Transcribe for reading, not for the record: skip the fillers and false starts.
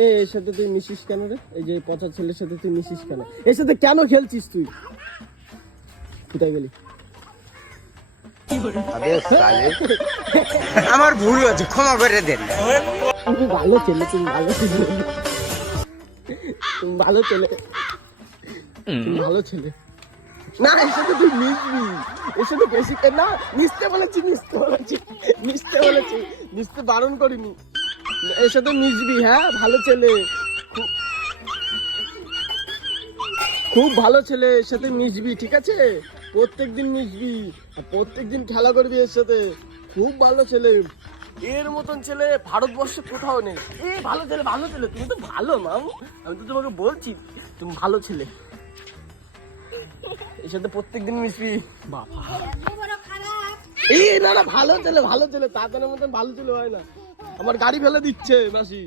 এর সাথে তুই মিশিস কেন রে? এই যে পচা ছেলের সাথে তুই মিশিস কেন? এর সাথে কেন খেলছিস তুই? কোথায় গেলি? আমার ভুল হয়েছে, ক্ষমা করে দেন। তুমি ভালো ছেলে, তুমি ভালো ছেলে, তুমি ভালো ছেলে, তুমি ভালো ছেলে। না এর সাথে তুই মিশবি, এর সাথে বেশি না মিশতে বলেছি, মিশতে বলেছি, মিশতে বলেছি, মিশতে বারণ করিনি। এর সাথে মিশবি, হ্যাঁ ভালো ছেলে, খুব ভালো ছেলে, এর সাথে মিশবি, ঠিক আছে? প্রত্যেকদিন মিশবি, প্রত্যেকদিন খেলা করবি এর সাথে। খুব ভালো ছেলে, এর মতন ছেলে ভারতবর্ষে কোথাও নেই। এই ভালো ছেলে, ভালো ছেলে, তুমি তো ভালো মাম, আমি তো তোমাকে বলছি তুমি ভালো ছেলে। এর সাথে প্রত্যেকদিন মিশবি। বাবা এই না না, ভালো ছেলে, ভালো ছেলে, তাদের মতন ভালো ছেলে হয় না। আমার গাড়ি ফেলে দিচ্ছে মাসি।